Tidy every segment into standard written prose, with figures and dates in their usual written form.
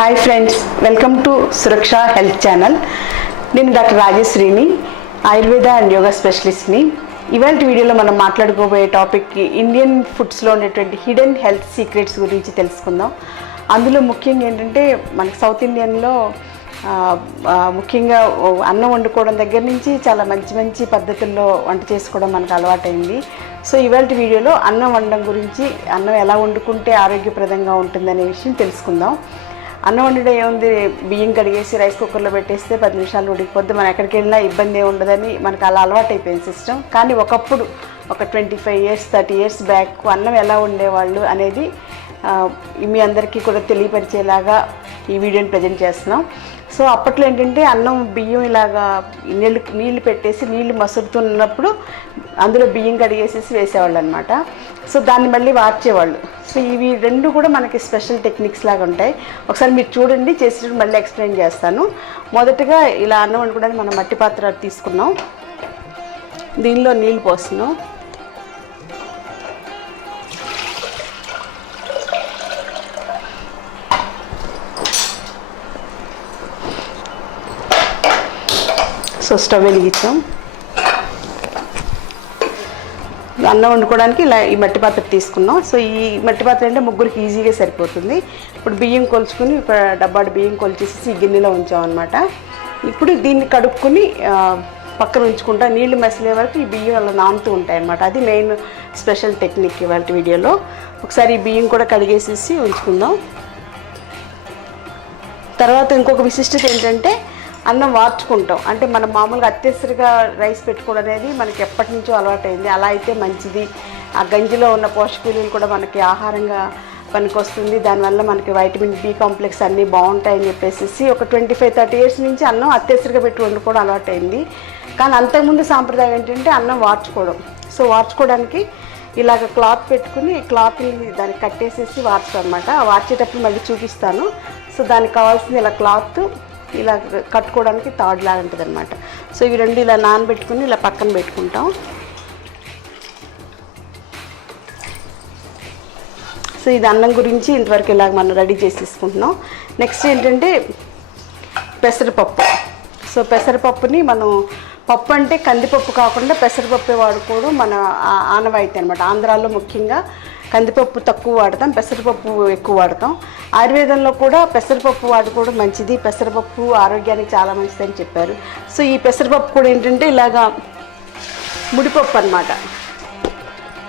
Hi friends, welcome to Suraksha health channel. నేను doctor రాజేశ్వరిని, Ayurveda and yoga స్పెషలిస్ట్ని. ఇవాళ వీడియోలో మనం మాట్లాడుకోబోయే టాపిక్కి ఇండియన్ ఫుడ్స్లో ఉండేటువంటి హిడెన్ హెల్త్ సీక్రెట్స్ గురించి తెలుసుకుందాం. అందులో ముఖ్యంగా ఏంటంటే మనకి సౌత్ ఇండియన్లో ముఖ్యంగా అన్నం వండుకోవడం దగ్గర నుంచి చాలా మంచి మంచి పద్ధతుల్లో వంట చేసుకోవడం మనకు అలవాటైంది. సో ఇవాళ వీడియోలో అన్నం వండడం గురించి, అన్నం ఎలా వండుకుంటే ఆరోగ్యప్రదంగా ఉంటుందనే విషయం తెలుసుకుందాం. అన్నం వండడం ఏముంది, బియ్యం కడిగేసి రైస్ కుక్కర్లో పెట్టేస్తే 10 నిమిషాలు ఉడికిపోద్ది, మనం ఎక్కడికి వెళ్ళినా ఇబ్బంది ఉండదని మనకు అలా అలవాటైపోయింది సిస్టమ్. కానీ ఒకప్పుడు ఒక 25 years 30 years బ్యాక్ అన్నం ఎలా ఉండేవాళ్ళు అనేది మీ అందరికీ కూడా తెలియపరిచేలాగా ఈ వీడియోని ప్రజెంట్ చేస్తున్నాం. సో అప్పట్లో ఏంటంటే అన్నం బియ్యం ఇలాగా నీళ్ళు పెట్టేసి నీళ్ళు మసులుతున్నప్పుడు అందులో బియ్యం కడిగేసేసి వేసేవాళ్ళు అనమాట. సో దాన్ని మళ్ళీ వార్చేవాళ్ళు. సో ఇవి రెండు కూడా మనకి స్పెషల్ టెక్నిక్స్ లాగా ఉంటాయి. ఒకసారి మీరు చూడండి, చేసేటప్పుడు మళ్ళీ ఎక్స్ప్లెయిన్ చేస్తాను. మొదటగా ఇలా అన్నం వండుకోవడానికి మనం మట్టి పాత్ర తీసుకున్నాం, దీనిలో నీళ్ళు పోస్తున్నాం. సో స్టవ్ వెలిగించాం. అన్నం వండుకోవడానికి ఇలా ఈ మట్టి పాత్ర తీసుకున్నాం. సో ఈ మట్టి పాత్ర అంటే ముగ్గురికి ఈజీగా సరిపోతుంది. ఇప్పుడు బియ్యం కొలుచుకుని డబ్బాడు బియ్యం కొలిచేసి ఈ గిన్నెలో ఉంచామన్నమాట. ఇప్పుడు దీన్ని కడుక్కుని పక్కన ఉంచుకుంటా, నీళ్లు మసిలే వరకు ఈ బియ్యం అలా నానుతూ ఉంటాయి అన్నమాట. అది మెయిన్ స్పెషల్ టెక్నిక్ ఇవాళ వీడియోలో. ఒకసారి ఈ బియ్యం కూడా కడిగేసేసి ఉంచుకుందాం. తర్వాత ఇంకొక విశిష్టత ఏంటంటే అన్నం వార్చుకుంటాం. అంటే మనం మామూలుగా అత్యవసరంగా రైస్ పెట్టుకోవడం అనేది మనకి ఎప్పటి నుంచో అలవాటైంది. అలా అయితే మంచిది. ఆ గంజిలో ఉన్న పోషక విలువలు కూడా మనకి ఆహారంగా పనికొస్తుంది. దానివల్ల మనకి వైటమిన్ బి కాంప్లెక్స్ అన్నీ బాగుంటాయని చెప్పేసి ఒక 25-30 years నుంచి అన్నం అత్యవసరంగా పెట్టి వండుకోవడం అలవాటైంది. కానీ అంతకుముందు సాంప్రదాయం ఏంటంటే అన్నం వార్చుకోవడం. సో వార్చుకోవడానికి ఇలాగ క్లాత్ పెట్టుకుని క్లాత్ని దానికి కట్టేసేసి వార్చుతాం అనమాట. ఆ వార్చేటప్పుడు మళ్ళీ చూపిస్తాను. సో దానికి కావాల్సింది ఇలా క్లాత్ ఇలా కట్టుకోవడానికి తాడు లాగా ఉంటుంది అనమాట. సో ఇవి రెండు ఇలా నానబెట్టుకుని ఇలా పక్కన పెట్టుకుంటాం. సో ఇది అన్నం గురించి ఇంతవరకు ఇలాగ మనం రెడీ చేసి తీసుకుంటున్నాం. నెక్స్ట్ ఏంటంటే పెసరపప్పు. సో పెసరపప్పుని మనం, పప్పు అంటే కందిపప్పు కాకుండా పెసరపప్పే వాడుకోవడం మన ఆనవాయితీ అనమాట. ఆంధ్రాలో ముఖ్యంగా కందిపప్పు తక్కువ వాడతాం, పెసరపప్పు ఎక్కువ వాడతాం. ఆయుర్వేదంలో కూడా పెసరపప్పు వాడుకోవడం మంచిది, పెసరపప్పు ఆరోగ్యానికి చాలా మంచిదని చెప్పారు. సో ఈ పెసరపప్పు కూడా ఏంటంటే ఇలాగా ముడిపప్పు అనమాట.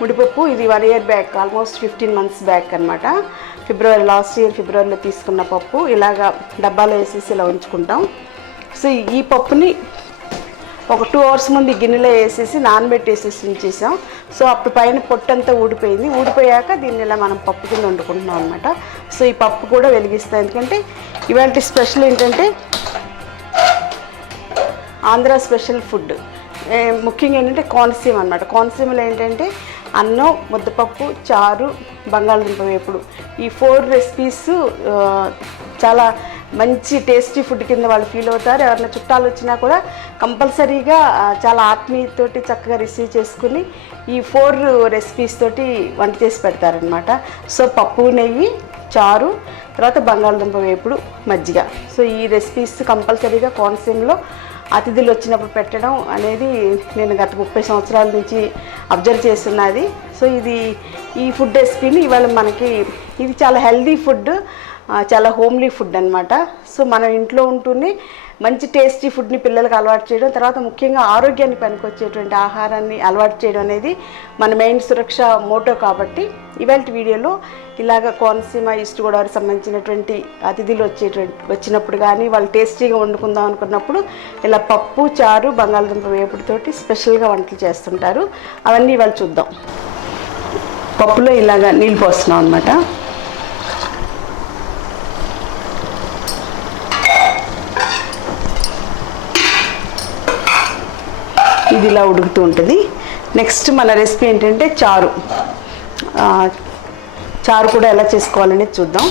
ముడిపప్పు ఇది 1 year back, almost 15 months back అనమాట. లాస్ట్ ఇయర్ ఫిబ్రవరిలో తీసుకున్న పప్పు ఇలాగా డబ్బాలో వేసేసి ఇలా ఉంచుకుంటాం. సో ఈ పప్పుని ఒక 2 hours ముందు ఈ గిన్నెలో వేసేసి నానబెట్టేసేసి ఉంచేసాం. సో అప్పుడు పైన పొట్టంతా ఊడిపోయింది. ఊడిపోయాక దీన్ని ఇలా మనం పప్పు కింద వండుకుంటున్నాం అనమాట. సో ఈ పప్పు కూడా వెలిగిస్తాం. ఎందుకంటే ఇవాళ స్పెషల్ ఏంటంటే ఆంధ్ర స్పెషల్ ఫుడ్ ముఖ్యంగా ఏంటంటే కోనసీమ అనమాట. కోనసీమలో ఏంటంటే అన్నం, ముద్దపప్పు, చారు, బంగాళదుంప వేపుడు, ఈ 4 recipes చాలా మంచి టేస్టీ ఫుడ్ కింద వాళ్ళు ఫీల్ అవుతారు. ఎవరైనా చుట్టాలు వచ్చినా కూడా కంపల్సరీగా చాలా ఆత్మీయతోటి చక్కగా రిసీవ్ చేసుకుని ఈ 4 recipes తోటి వంట చేసి పెడతారనమాట. సో పప్పు, నెయ్యి, చారు, తర్వాత బంగాళదుంప వేపుడు, మజ్జిగ. సో ఈ రెసిపీస్ కంపల్సరీగా కోనసీమలో అతిథులు వచ్చినప్పుడు పెట్టడం అనేది నేను గత 30 సంవత్సరాల నుంచి అబ్జర్వ్ చేస్తున్నది. సో ఈ ఫుడ్ రెసిపీని ఇవాళ మనకి ఇది చాలా హెల్దీ ఫుడ్, చాలా హోమ్లీ ఫుడ్ అనమాట. సో మనం ఇంట్లో ఉంటూనే మంచి టేస్టీ ఫుడ్ని పిల్లలకు అలవాటు చేయడం, తర్వాత ముఖ్యంగా ఆరోగ్యాన్ని పనికొచ్చేటువంటి ఆహారాన్ని అలవాటు చేయడం అనేది మన మెయిన్ సురక్ష మోటో. కాబట్టి ఇవాళ వీడియోలో ఇలాగ కోనసీమ, ఈస్ట్ గోదావరికి సంబంధించినటువంటి అతిథులు వచ్చినప్పుడు కానీ వాళ్ళు టేస్టీగా వండుకుందాం అనుకున్నప్పుడు ఇలా పప్పు, చారు, బంగాళదుంప వేపుడుతోటి స్పెషల్గా వంటలు చేస్తుంటారు. అవన్నీ ఇవాళ చూద్దాం. పప్పులో ఇలాగ నీళ్ళు పోస్తున్నాం అనమాట. ఇది ఇలా ఉడుకుతూ ఉంటుంది. నెక్స్ట్ మన రెసిపీ ఏంటంటే చారు. చారు కూడా ఎలా చేసుకోవాలనేది చూద్దాం.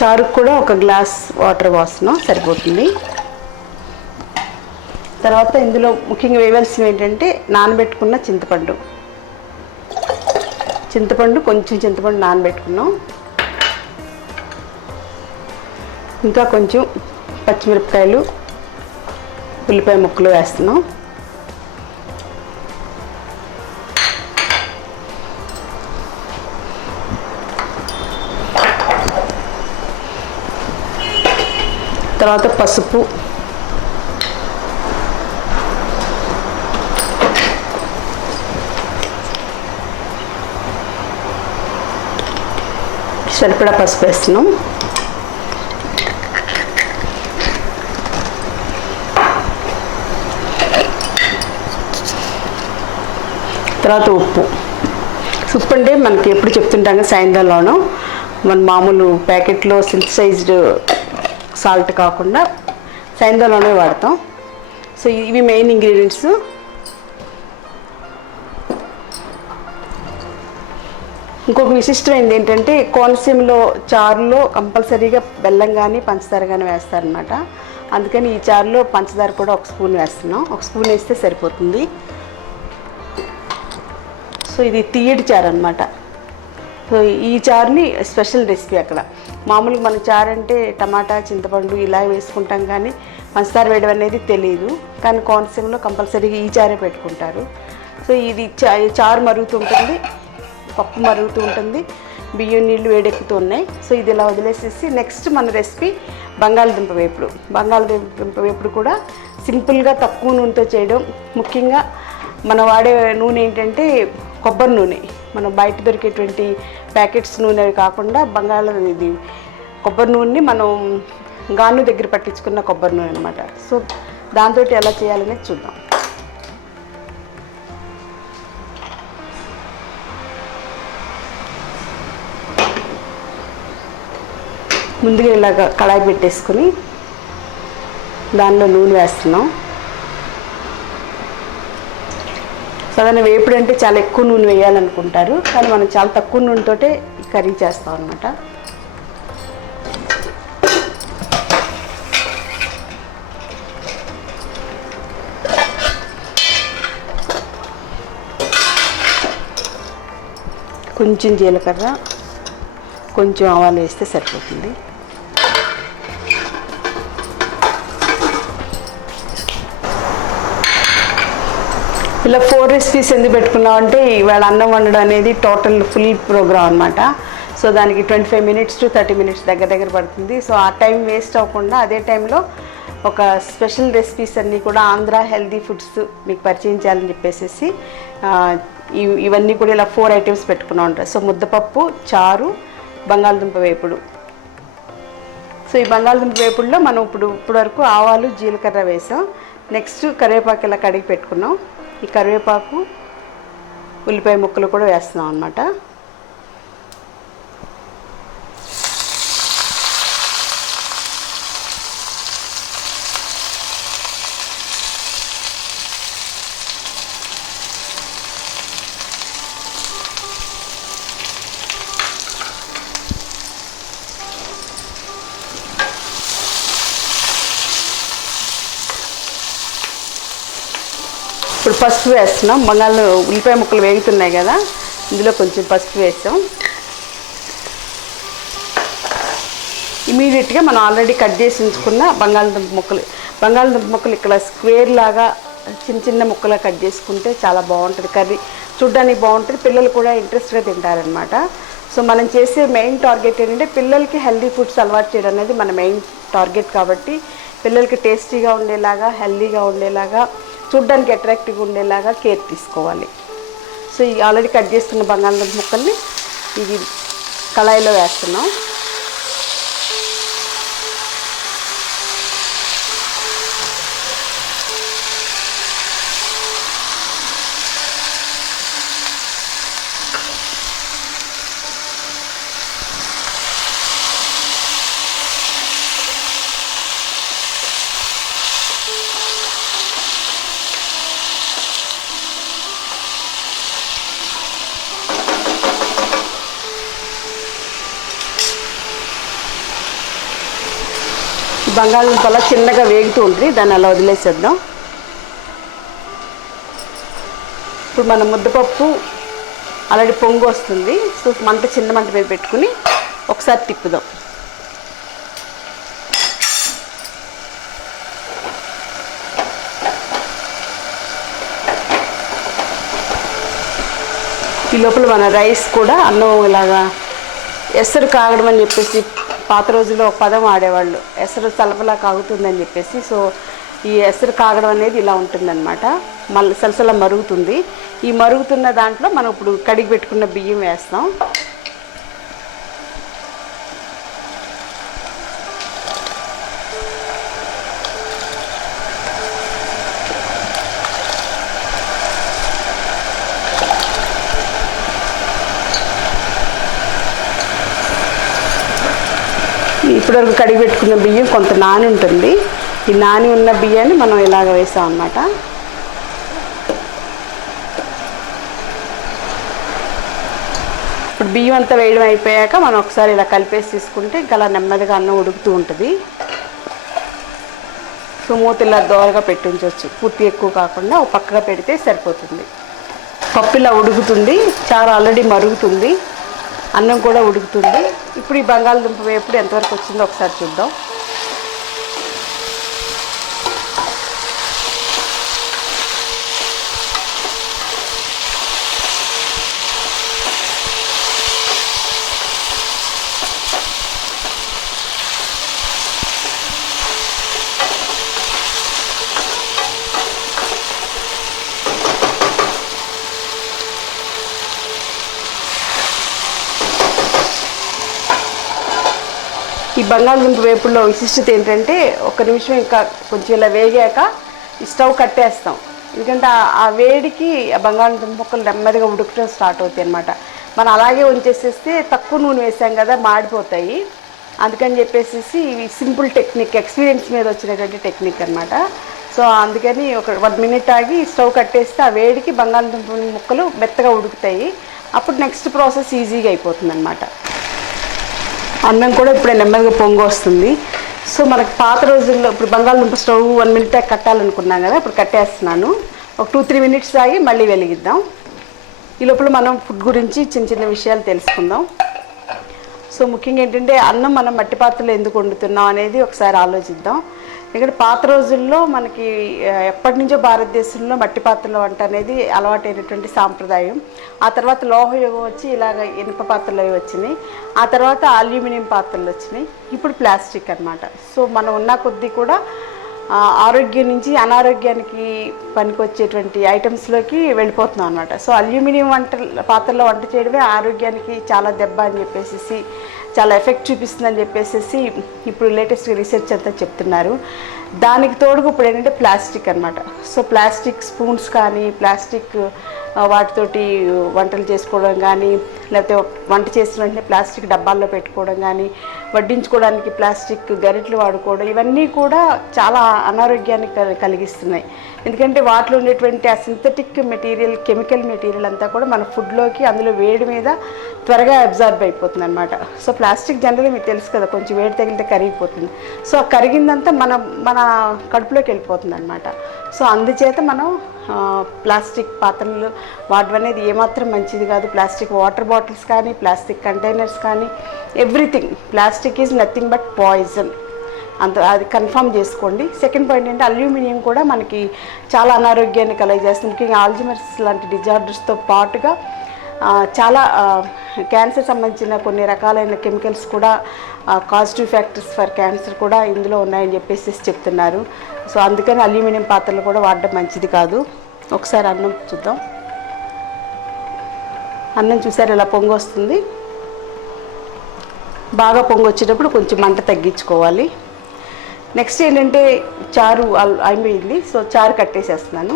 చారుకు కూడా ఒక గ్లాస్ వాటర్ పోస్తున్నాం, సరిపోతుంది. తర్వాత ఇందులో ముఖ్యంగా వేయవలసినవి ఏంటంటే నానబెట్టుకున్న చింతపండు, చింతపండు, కొంచెం చింతపండు నానబెట్టుకున్నాం. ఇంకా కొంచెం పచ్చిమిరపకాయలు, ఉల్లిపాయ ముక్కలు వేస్తున్నాం. తర్వాత పసుపు, సరిపడా పసుపు వేస్తున్నాం. తర్వాత ఉప్పు. ఉప్పు అంటే మనకి ఎప్పుడు చెప్తుంటాం సాయంత్రంలోనూ మన మామూలు ప్యాకెట్లో సింథసైజ్డ్ సాల్ట్ కాకుండా సాయంత్రంలోనే వాడతాం. సో ఇవి మెయిన్ ఇంగ్రీడియంట్స్. ఇంకొక విశిష్టమైనది ఏంటంటే కోనసీమలో చారులో కంపల్సరీగా బెల్లం కానీ పంచదార కానీ వేస్తారనమాట. అందుకని ఈ చారులో పంచదార కూడా ఒక స్పూన్ వేస్తున్నాం. ఒక స్పూన్ వేస్తే సరిపోతుంది. సో ఇది తీయటి చారు అనమాట. సో ఈ చారుని స్పెషల్ రెసిపీ అక్కడ. మామూలుగా మన చారు అంటే టమాటా, చింతపండు ఇలా వేసుకుంటాం కానీ పంచదార వేయడం అనేది తెలియదు. కానీ కోనసీమలో కంపల్సరీగా ఈ చారే పెట్టుకుంటారు. సో ఇది చారు మరుగుతూ ఉంటుంది, పప్పు మరుగుతూ ఉంటుంది, బియ్యం నీళ్ళు వేడెక్కుతూ ఉన్నాయి. సో ఇది ఇలా వదిలేసేసి నెక్స్ట్ మన రెసిపీ బంగాళదుంప వేపుడు. బంగాళదుంప వేపుడు కూడా సింపుల్గా తక్కువ నూనెతో చేయడం. ముఖ్యంగా మన వాడే నూనె ఏంటంటే కొబ్బరి నూనె. మనం బయట దొరికేటువంటి ప్యాకెట్స్ నూనె కాకుండా ఇది కొబ్బరి నూనెని మనం గాను దగ్గర పట్టించుకున్న కొబ్బరి నూనె అనమాట. సో దాంతో ఎలా చేయాలనేది చూద్దాం. ముందుగా ఇలాగ కళాయి పెట్టేసుకుని దానిలో నూనె వేస్తున్నాం. సాధారణ వేపుడు అంటే చాలా ఎక్కువ నూనె వేయాలనుకుంటారు, కానీ మనం చాలా తక్కువ నూనెతోటే కర్రీ చేస్తాం అన్నమాట. కొంచెం జీలకర్ర, కొంచెం ఆవాలు వేస్తే సరిపోతుంది. ఇలా 4 రెసిపీస్ ఎందుకు పెట్టుకున్నామంటే ఇవాళ అన్నం వండడం అనేది టోటల్ ఫుల్ ప్రోగ్రామ్ అనమాట. సో దానికి 25 minutes to 30 minutes దగ్గర పడుతుంది. సో ఆ టైం వేస్ట్ అవ్వకుండా అదే టైంలో ఒక స్పెషల్ రెసిపీస్ అన్నీ కూడా ఆంధ్ర హెల్దీ ఫుడ్స్ మీకు పరిచయం చేయాలని చెప్పేసి ఇవన్నీ కూడా ఇలా 4 items పెట్టుకున్నాం ఉంటాయి. సో ముద్దపప్పు, చారు, బంగాళదుంప వేపుడు. సో ఈ బంగాళదుంప వేపుడులో మనం ఇప్పుడు వరకు ఆవాలు, జీలకర్ర వేసాం. నెక్స్ట్ కరివేపాకు ఇలా కడిగి పెట్టుకున్నాం. ఈ కరివేపాకు, ఉల్లిపాయ ముక్కలు కూడా వేస్తున్నాం అన్నమాట. ఇప్పుడు పసుపు వేస్తున్నాం. ఉల్లిపాయ ముక్కలు వేగుతున్నాయి కదా, ఇందులో కొంచెం పసుపు వేసాం. ఇమీడియట్గా మనం ఆల్రెడీ కట్ చేసి ఉంచుకున్న బంగాళదుంప ముక్కలు ఇక్కడ స్క్వేర్ లాగా చిన్న ముక్కలా కట్ చేసుకుంటే చాలా బాగుంటుంది. కర్రీ చూడ్డానికి బాగుంటుంది, పిల్లలు కూడా ఇంట్రెస్ట్గా తింటారనమాట. సో మనం చేసే మెయిన్ టార్గెట్ ఏంటంటే పిల్లలకి హెల్దీ ఫుడ్స్ అలవాటు చేయడం అనేది మన మెయిన్ టార్గెట్. కాబట్టి పిల్లలకి టేస్టీగా ఉండేలాగా, హెల్దీగా ఉండేలాగా, చూడ్డానికి అట్రాక్టివ్గా ఉండేలాగా కేర్ తీసుకోవాలి. సో ఈ ఆల్రెడీ కట్ చేసుకున్న బంగాళదుంప ముక్కల్ని ఇది కళాయిలో వేస్తున్నాం. బంగాళదుంప అలా చిన్నగా వేగుతూ ఉంటుంది, దాన్ని అలా వదిలేసేద్దాం. ఇప్పుడు మనం ముద్దపప్పు, ఆల్రెడీ పొంగు వస్తుంది. సో మంట చిన్న మంట మీద పెట్టుకుని ఒకసారి తిప్పుదాం. ఈ లోపల మన రైస్ కూడా అన్నం ఇలాగా ఎసరు కాగడం అని చెప్పేసి పాత రోజుల్లో ఒక పదం ఆడేవాళ్ళు, ఎసరు సలపలా కాగుతుందని చెప్పేసి. సో ఈ ఎసరు కాగడం అనేది ఇలా ఉంటుందన్నమాట. మళ్ళీ సలసల మరుగుతుంది. ఈ మరుగుతున్న దాంట్లో మనం ఇప్పుడు కడిగి పెట్టుకున్న బియ్యం వేస్తాం. ఇప్పటివరకు కడిగి పెట్టుకున్న బియ్యం కొంత నాని ఉంటుంది. ఈ నాని ఉన్న బియ్యాన్ని మనం ఇలాగ వేసాం అన్నమాట. ఇప్పుడు బియ్యం అంతా వేయడం అయిపోయాక మనం ఒకసారి ఇలా కలిపేసి తీసుకుంటే ఇంకా అలా నెమ్మదిగా అన్నం ఉడుకుతూ ఉంటుంది. సో మూత ఇలా దోరగా పెట్టి ఉంచవచ్చు, పూర్తి ఎక్కువ కాకుండా ఒక పక్కగా పెడితే సరిపోతుంది. పప్పు ఇలా ఉడుకుతుంది, చారు ఆల్రెడీ మరుగుతుంది, అన్నం కూడా ఉడుకుతుంది. ఇప్పుడు ఈ బంగాళదుంప వేపుడు ఎంతవరకు వచ్చిందో ఒకసారి చూద్దాం. ఈ బంగాళదుంప వేపుడులో విశిష్టత ఏంటంటే ఒక నిమిషం ఇంకా కొంచెం ఇలా వేగాక ఈ స్టవ్ కట్టేస్తాం. ఎందుకంటే ఆ వేడికి ఆ బంగాళదుంప ముక్కలు నెమ్మదిగా ఉడకటం స్టార్ట్ అవుతాయి అన్నమాట. మనం అలాగే ఉంచేసేస్తే తక్కువ నూనె వేసాం కదా, మాడిపోతాయి. అందుకని చెప్పేసి ఇవి సింపుల్ టెక్నిక్, ఎక్స్పీరియన్స్ మీద వచ్చినటువంటి టెక్నిక్ అన్నమాట. సో అందుకని ఒక 1 మినిట్ ఆగి స్టవ్ కట్టేస్తే ఆ వేడికి బంగాళదుంప ముక్కలు మెత్తగా ఉడుకుతాయి. అప్పుడు నెక్స్ట్ ప్రాసెస్ ఈజీగా అయిపోతుంది అన్నమాట. అన్నం కూడా ఇప్పుడే నెమ్మదిగా పొంగు వస్తుంది. సో మనకు పాత రోజుల్లో ఇప్పుడు బంగాళదుంప స్టవ్ 1 మినిట్ కట్టాలనుకున్నాం కదా, ఇప్పుడు కట్టేస్తున్నాను. ఒక 2-3 మినిట్స్ ఆగి మళ్ళీ వెలిగిద్దాం. ఈ లోపల మనం ఫుడ్ గురించి చిన్న చిన్న విషయాలు తెలుసుకుందాం. సో ముఖ్యంగా ఏంటంటే అన్నం మనం మట్టి పాత్రలో ఎందుకు వండుతున్నాం అనేది ఒకసారి ఆలోచిద్దాం. ఎందుకంటే పాత రోజుల్లో మనకి ఎప్పటి నుంచో భారతదేశంలో మట్టి పాత్రలో వంట అనేది అలవాటైనటువంటి సాంప్రదాయం. ఆ తర్వాత లోహయుగం వచ్చి ఇలాగ ఇనుప పాత్రలు అవి వచ్చినాయి. ఆ తర్వాత అల్యూమినియం పాత్రలు వచ్చినాయి. ఇప్పుడు ప్లాస్టిక్ అన్నమాట. సో మనం ఉన్న కొద్దీ కూడా ఆరోగ్యం నుంచి అనారోగ్యానికి పనికొచ్చేటువంటి ఐటమ్స్లోకి వెళ్ళిపోతున్నాం అన్నమాట. సో అల్యూమినియం పాత్రలో వంట చేయడమే ఆరోగ్యానికి చాలా దెబ్బ అని చెప్పేసి, చాలా ఎఫెక్ట్ చూపిస్తుందని చెప్పేసి ఇప్పుడు లేటెస్ట్ రీసెర్చ్ అంతా చెప్తున్నారు. దానికి తోడుగా ఇప్పుడు ఏంటంటే ప్లాస్టిక్ అన్నమాట. సో ప్లాస్టిక్ స్పూన్స్ కానీ, ప్లాస్టిక్ వాటితోటి వంటలు చేసుకోవడం కానీ, లేకపోతే వంట చేసిన వెంటనే ప్లాస్టిక్ డబ్బాల్లో పెట్టుకోవడం కానీ, వడ్డించుకోవడానికి ప్లాస్టిక్ గరిటెలు వాడుకోవడం, ఇవన్నీ కూడా చాలా అనారోగ్యాన్ని కలిగిస్తున్నాయి. ఎందుకంటే వాటిలో ఉండేటువంటి ఆ సింథటిక్ మెటీరియల్, కెమికల్ మెటీరియల్ అంతా కూడా మన ఫుడ్లోకి అందులో వేడి మీద త్వరగా అబ్జార్బ్ అయిపోతుంది అన్నమాట. సో ప్లాస్టిక్ జనరల్గా మీకు తెలుసు కదా, కొంచెం వేడి తగిలితే కరిగిపోతుంది. సో ఆ కరిగిందంతా మన కడుపులోకి వెళ్ళిపోతుంది అన్నమాట. సో అందుచేత మనం ప్లాస్టిక్ పాత్రలు వాడడం అనేది ఏమాత్రం మంచిది కాదు. ప్లాస్టిక్ వాటర్ బాటిల్స్ కానీ, ప్లాస్టిక్ కంటైనర్స్ కానీ, everything plastic is nothing but poison. అది కన్ఫర్మ్ చేసుకోండి. సెకండ్ పాయింట్ ఏంటంటే అల్యూమినియం కూడా మనకి చాలా అనారోగ్యాన్ని కలుగజేస్తుంది. ముఖ్యంగా ఆల్జీమర్స్ లాంటి డిజార్డర్స్తో పాటుగా చాలా క్యాన్సర్ సంబంధించిన కొన్ని రకాలైన కెమికల్స్ కూడా, కాజిటివ్ ఫ్యాక్టర్స్ ఫర్ క్యాన్సర్ కూడా ఇందులో ఉన్నాయని చెప్పేసి చెప్తున్నారు. సో అందుకని అల్యూమినియం పాత్రలు కూడా వాడడం మంచిది కాదు. ఒకసారి అన్నం చూద్దాం. అన్నం చూసారు ఎలా పొంగు వస్తుంది. బాగా పొంగు వచ్చేటప్పుడు కొంచెం మంట తగ్గించుకోవాలి. నెక్స్ట్ ఏంటంటే చారు అయిపోయింది. సో చారు కట్టేసేస్తున్నాను.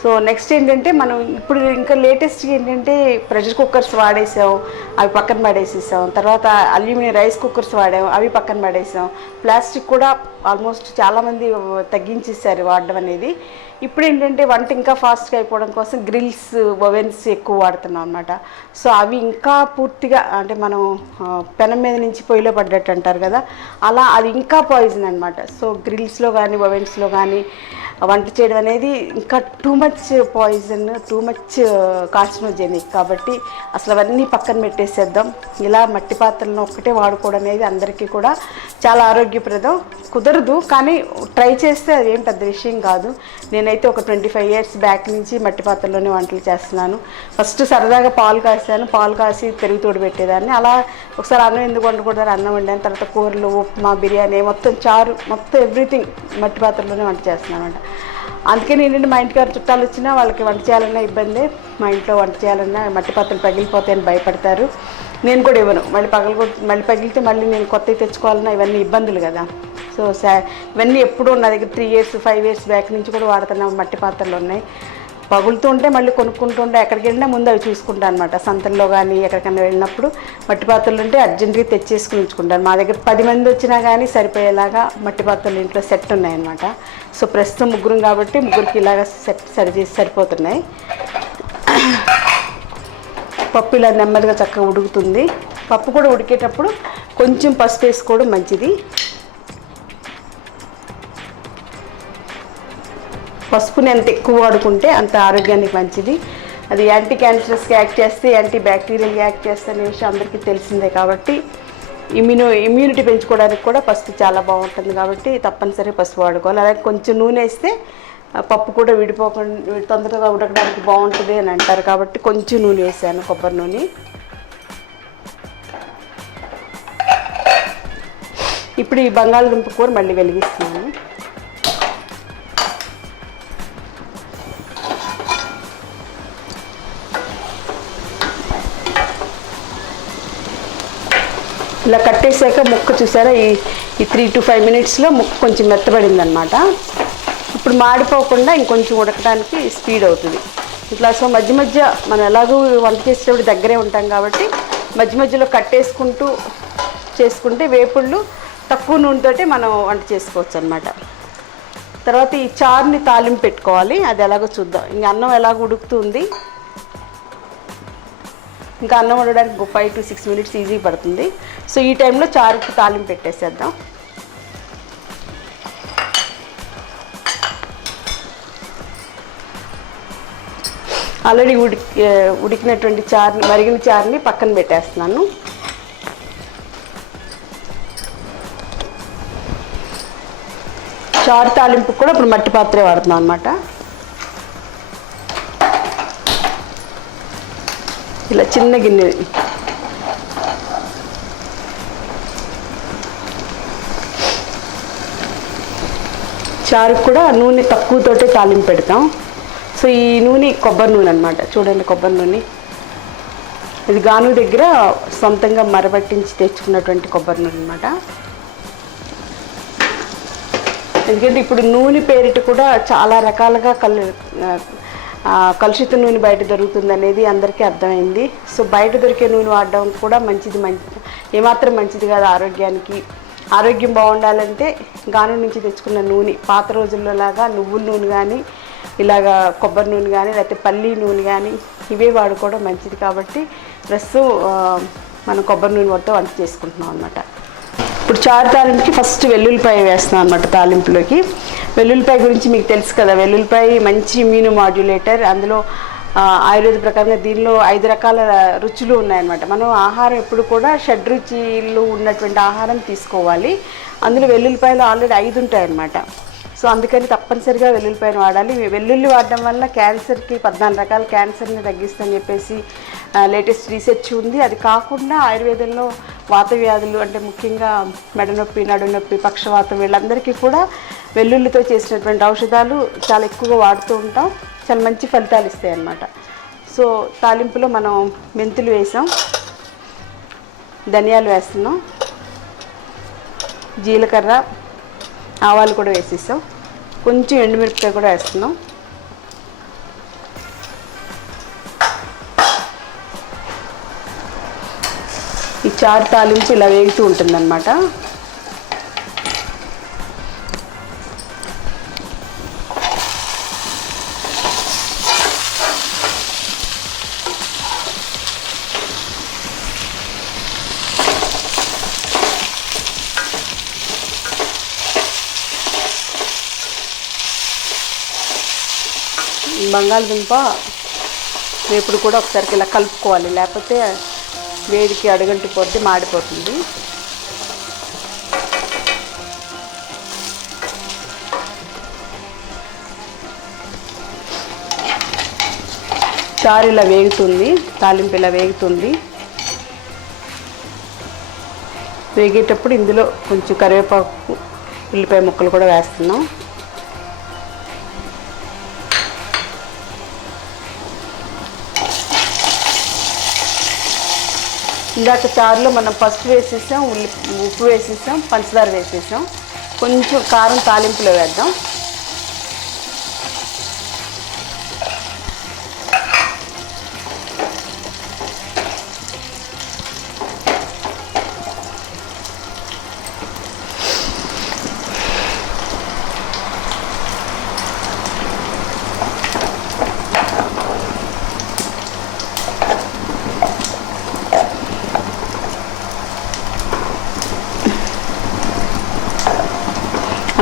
సో నెక్స్ట్ ఏంటంటే మనం ఇప్పుడు ఇంకా లేటెస్ట్గా ఏంటంటే ప్రెషర్ కుక్కర్స్ వాడేసాం, అవి పక్కన పడేసేసాం. తర్వాత అల్యూమినియం రైస్ కుక్కర్స్ వాడాం, అవి పక్కన పడేసాం. ప్లాస్టిక్ కూడా ఆల్మోస్ట్ చాలామంది తగ్గించేసారు వాడడం అనేది. ఇప్పుడు ఏంటంటే వంట ఇంకా ఫాస్ట్గా అయిపోవడం కోసం గ్రిల్స్, ఓవెన్స్ ఎక్కువ వాడుతున్నాం అనమాట. సో అవి ఇంకా పూర్తిగా అంటే మనం పెనం మీద నుంచి పొయ్యిలో పడ్డట్టు అంటారు కదా, అలా అది ఇంకా పాయిజన్ అనమాట. సో గ్రిల్స్లో కానీ ఓవెన్స్లో కానీ వంట చేయడం అనేది ఇంకా too much poison, too much carcinogenic. కాబట్టి అసలు అవన్నీ పక్కన పెట్టేసేద్దాం. ఇలా మట్టి పాత్రలను ఒక్కటే వాడుకోవడం అనేది అందరికీ కూడా చాలా ఆరోగ్యప్రదం. కుదరదు కానీ ట్రై చేస్తే అదేం పెద్ద విషయం కాదు. నేనైతే ఒక 25 years బ్యాక్ నుంచి మట్టి పాత్రలోనే వంటలు చేస్తున్నాను. ఫస్ట్ సరదాగా పాలు కాసాను, పాలు కాసి పెరుగు తోడు పెట్టేదాన్ని. అలా ఒకసారి అన్నం ఎందుకు వండకూడదని అన్నం వండాను. తర్వాత కూరలు, ఉప్మా, బిర్యానీ, మొత్తం చారు, మొత్తం ఎవ్రీథింగ్ మట్టి పాత్రలోనే వంట చేస్తున్నాను అనమాట. అందుకే నేను మా ఇంటికి చుట్టాలు వచ్చినా వాళ్ళకి వంట చేయాలన్నా ఇబ్బందే. మా ఇంట్లో వంట చేయాలన్నా మట్టి పాత్రలు పగిలిపోతాయని భయపడతారు. నేను కూడా ఇవ్వను. మళ్ళీ పగిలితే మళ్ళీ నేను కొత్తవి తెచ్చుకోవాలన్నా ఇవన్నీ ఇబ్బందులు కదా. సో ఇవన్నీ ఎప్పుడూ నా దగ్గర 3 years 5 years బ్యాక్ నుంచి కూడా వాడుతున్న మట్టి పాత్రలు ఉన్నాయి. పగులుతుంటే మళ్ళీ కొనుక్కుంటుంటే ఎక్కడికి వెళ్ళినా ముందు అవి చూసుకుంటాను అనమాట. సంతల్లో కానీ ఎక్కడికైనా వెళ్ళినప్పుడు మట్టి పాత్రలు ఉంటే అర్జెంట్గా తెచ్చేసుకుని ఉంచుకుంటాను. మా దగ్గర 10 మంది వచ్చినా కానీ సరిపోయేలాగా మట్టి పాత్రలు ఇంట్లో సెట్ ఉన్నాయన్నమాట. సో ప్రస్తుతం 3 కాబట్టి 3కి ఇలాగ సెట్ సరిపోతున్నాయి. పప్పు ఇలా నెమ్మదిగా చక్కగా ఉడుకుతుంది. పప్పు కూడా ఉడికేటప్పుడు కొంచెం పసుపు వేసుకోవడం మంచిది. పసుపుని ఎంత ఎక్కువ వాడుకుంటే అంత ఆరోగ్యానికి మంచిది. అది యాంటీ క్యాన్సరస్గా యాక్ట్ చేస్తే, యాంటీ బ్యాక్టీరియల్గా యాక్ట్ చేస్తే అనే విషయం అందరికీ తెలిసిందే. కాబట్టి ఇమ్యూనిటీ పెంచుకోవడానికి కూడా పసుపు చాలా బాగుంటుంది. కాబట్టి తప్పనిసరిగా పసుపు వాడుకోవాలి. అలాగే కొంచెం నూనె వేస్తే పప్పు కూడా విడిపోకుండా తొందరగా ఉడకడానికి బాగుంటుంది అని అంటారు. కాబట్టి కొంచెం నూనె వేసాను, కొబ్బరి నూనె. ఇప్పుడు ఈ బంగాళదుంప కూర మళ్ళీ వెలిగిస్తున్నాను. ఇలా కట్టేసాక ముక్క చూసారా, ఈ 3 to 5 minutesలో ముక్క కొంచెం మెత్తబడిందనమాట. ఇప్పుడు మాడిపోకుండా ఇంకొంచెం ఉడకడానికి స్పీడ్ అవుతుంది ఇట్లా. సో మధ్య మధ్య మనం ఎలాగో వంట చేసేటప్పుడు దగ్గరే ఉంటాం కాబట్టి మధ్య మధ్యలో కట్టేసుకుంటూ చేసుకుంటే వేపుళ్ళు తక్కువ నూనెతోటి మనం వంట చేసుకోవచ్చు అనమాట. తర్వాత ఈ చారుని తాలింపు పెట్టుకోవాలి. అది ఎలాగో చూద్దాం. ఇంక అన్నం ఎలాగో ఉడుకుతుంది. ఇంకా అన్నం వండడానికి 5 to 6 minutes ఈజీగా పడుతుంది. సో ఈ టైంలో చారుకి తాలింపు పెట్టేసేద్దాం. ఆల్రెడీ ఉడికినటువంటి చారుని, మరిగిన చారుని పక్కన పెట్టేస్తున్నాను. చారు తాలింపు కూడా ఇప్పుడు మట్టి పాత్రే వాడుతున్నాం అనమాట. ఇలా చిన్న గిన్నె. చారుకు కూడా నూనె తక్కువతోటే తాలింపు పెడతాం. సో ఈ నూనె కొబ్బరి నూనె అనమాట. చూడండి, కొబ్బరి నూనె. ఇది గాను దగ్గర సొంతంగా మరబట్టించి తెచ్చుకున్నటువంటి కొబ్బరి నూనె అనమాట. ఎందుకంటే ఇప్పుడు నూనె పేరిట కూడా చాలా రకాలుగా కలుషిత నూనె బయట దొరుకుతుంది అనేది అందరికీ అర్థమైంది. సో బయట దొరికే నూనె వాడడం కూడా ఏమాత్రం మంచిది కాదు ఆరోగ్యానికి. ఆరోగ్యం బాగుండాలంటే గాను నుంచి తెచ్చుకున్న నూనె, పాత రోజుల్లో లాగా నువ్వుల నూనె కానీ, ఇలాగా కొబ్బరి నూనె కానీ, లేకపోతే పల్లి నూనె కానీ ఇవే వాడుకోవడం మంచిది. కాబట్టి ప్రస్తుతం మనం కొబ్బరి నూనె వాడితో వంట చేసుకుంటున్నాం అనమాట. ఇప్పుడు చారు తాలింపుకి ఫస్ట్ వెల్లుల్లిపాయ వేస్తున్నాం అనమాట. తాలింపులోకి వెల్లుల్లిపాయ గురించి మీకు తెలుసు కదా. వెల్లుల్లిపాయ మంచి ఇమ్యూనో మాడ్యులేటర్. అందులో ఆయుర్వేద ప్రకారంగా దీనిలో 5 రకాల రుచులు ఉన్నాయన్నమాట. మనం ఆహారం ఎప్పుడు కూడా షడ్రుచులు ఉన్నటువంటి ఆహారం తీసుకోవాలి. అందులో వెల్లుల్లిపాయలు ఆల్రెడీ 5 ఉంటాయన్నమాట. సో అందుకని తప్పనిసరిగా వెల్లుల్లిపాయను వాడాలి. వెల్లుల్లి వాడడం వల్ల క్యాన్సర్కి 14 రకాల క్యాన్సర్ని తగ్గిస్తుందని చెప్పేసి లేటెస్ట్ రీసెర్చ్ ఉంది. అది కాకుండా ఆయుర్వేదంలో వాత వ్యాధులు అంటే ముఖ్యంగా మెడనొప్పి, నడునొప్పి, పక్షవాతం వీళ్ళందరికీ కూడా వెల్లుల్లితో చేసినటువంటి ఔషధాలు చాలా ఎక్కువగా వాడుతూ ఉంటాం. చాలా మంచి ఫలితాలు ఇస్తాయి అన్నమాట. సో తాలింపులో మనం మెంతులు వేసాం, ధనియాలు వేస్తున్నాం, జీలకర్ర, ఆవాలు కూడా వేసేసాం, కొంచెం ఎండుమిరపకాయ కూడా వేస్తున్నాం. ఈ చారు తాలింపు ఇలా వేగుతూ ఉంటుందన్నమాట. బంగాళదుంప వేపుడు కూడా ఒకసారి ఇలా కలుపుకోవాలి, లేకపోతే వేడికి అడుగంటిపోద్ది, మాడిపోతుంది. చారు ఇలా వేగుతుంది, తాలింపు ఇలా వేగుతుంది. వేగేటప్పుడు ఇందులో కొంచెం కరివేపాకు, ఉల్లిపాయ ముక్కలు కూడా వేస్తున్నాం. ఇందాక చారులో మనం పసుపు వేసేసాం, ఉప్పు వేసేసాం, పంచదార వేసేసాం. కొంచెం కారం తాలింపులో వేద్దాం.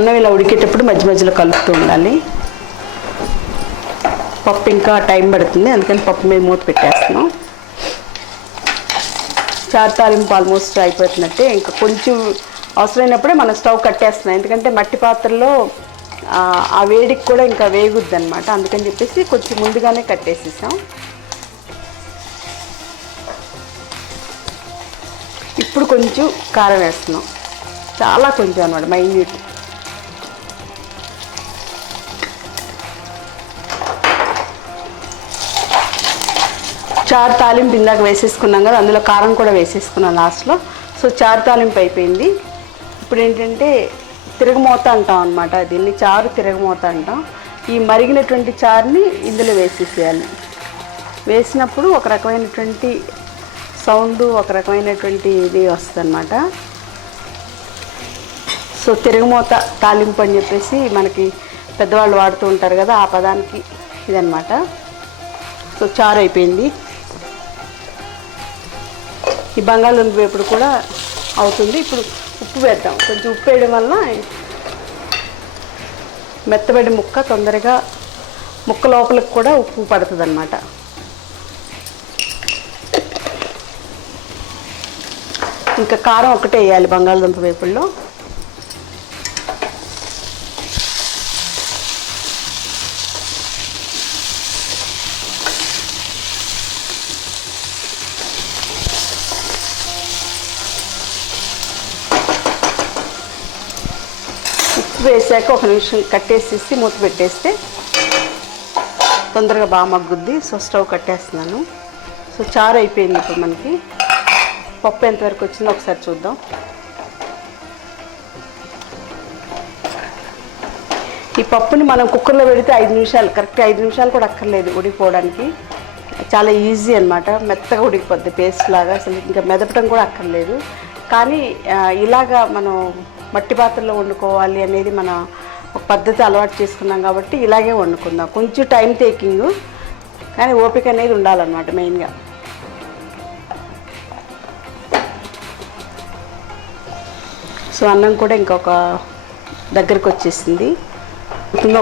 అన్నం ఇలా ఉడికేటప్పుడు మధ్య మధ్యలో కలుపుతూ ఉండాలి. పప్పు ఇంకా టైం పడుతుంది, అందుకని పప్పు మీద మూత పెట్టేస్తున్నాం. చారు తాలింపు ఆల్మోస్ట్ అయిపోతున్నట్టే. ఇంకా కొంచెం అవసరమైనప్పుడే మనం స్టవ్ కట్టేస్తున్నాం, ఎందుకంటే మట్టి పాత్రలో ఆ వేడికి కూడా ఇంకా వేగుద్ది అనమాట. అందుకని చెప్పేసి కొంచెం ముందుగానే కట్టేసేసాం. ఇప్పుడు కొంచెం కారం వేస్తున్నాం, చాలా కొంచెం అనమాట, మైన్యూట్. చారు తాలింపు ఇందాక వేసేసుకున్నాం కదా, అందులో కారం కూడా వేసేసుకున్నాం లాస్ట్లో. సో చారు తాలింపు అయిపోయింది. ఇప్పుడు ఏంటంటే తిరగమూత అంటాం అనమాట, దీన్ని చారు తిరగమూత అంటాం. ఈ మరిగినటువంటి చారుని ఇందులో వేసేసేయాలి. వేసినప్పుడు ఒక రకమైనటువంటి సౌండ్, ఒక రకమైనటువంటి ఇది వస్తుంది అనమాట. సో తిరగమూత తాలింపు అని చెప్పేసి మనకి పెద్దవాళ్ళు వాడుతూ ఉంటారు కదా, ఆ పదానికి ఇదనమాట. సో చారు అయిపోయింది. ఈ బంగాళదుంప వేపుడు కూడా అవుతుంది. ఇప్పుడు ఉప్పు వేద్దాం. కొంచెం ఉప్పు వేయడం వల్ల మెత్తబడి ముక్క తొందరగా ముక్క లోపలికి కూడా ఉప్పు పడుతుంది అన్నమాట. ఇంకా కారం ఒకటే వేయాలి బంగాళదుంప వేపుడులో. వేసాక ఒక నిమిషం కట్టేసేసి మూత పెట్టేస్తే తొందరగా బాగా మగ్గుద్ది. సో స్టవ్ కట్టేస్తున్నాను. సో చారు అయిపోయింది. ఇప్పుడు మనకి పప్పు ఎంతవరకు వచ్చిందో ఒకసారి చూద్దాం. ఈ పప్పుని మనం కుక్కర్లో పెడితే 5 నిమిషాలు, కరెక్ట్ 5 నిమిషాలు కూడా అక్కర్లేదు ఉడికిపోవడానికి. చాలా ఈజీ అనమాట, మెత్తగా ఉడికిపోద్ది పేస్ట్ లాగా. అసలు ఇంకా మెదపడం కూడా అక్కర్లేదు. కానీ ఇలాగా మనం మట్టి పాత్రలో వండుకోవాలి అనేది మన ఒక పద్ధతి అలవాటు చేసుకున్నాం కాబట్టి ఇలాగే వండుకుందాం. కొంచెం టైం టేకింగ్, కానీ ఓపిక అనేది ఉండాలన్నమాట మెయిన్గా. సో అన్నం కూడా ఇంకొక దగ్గరికి వచ్చేసింది.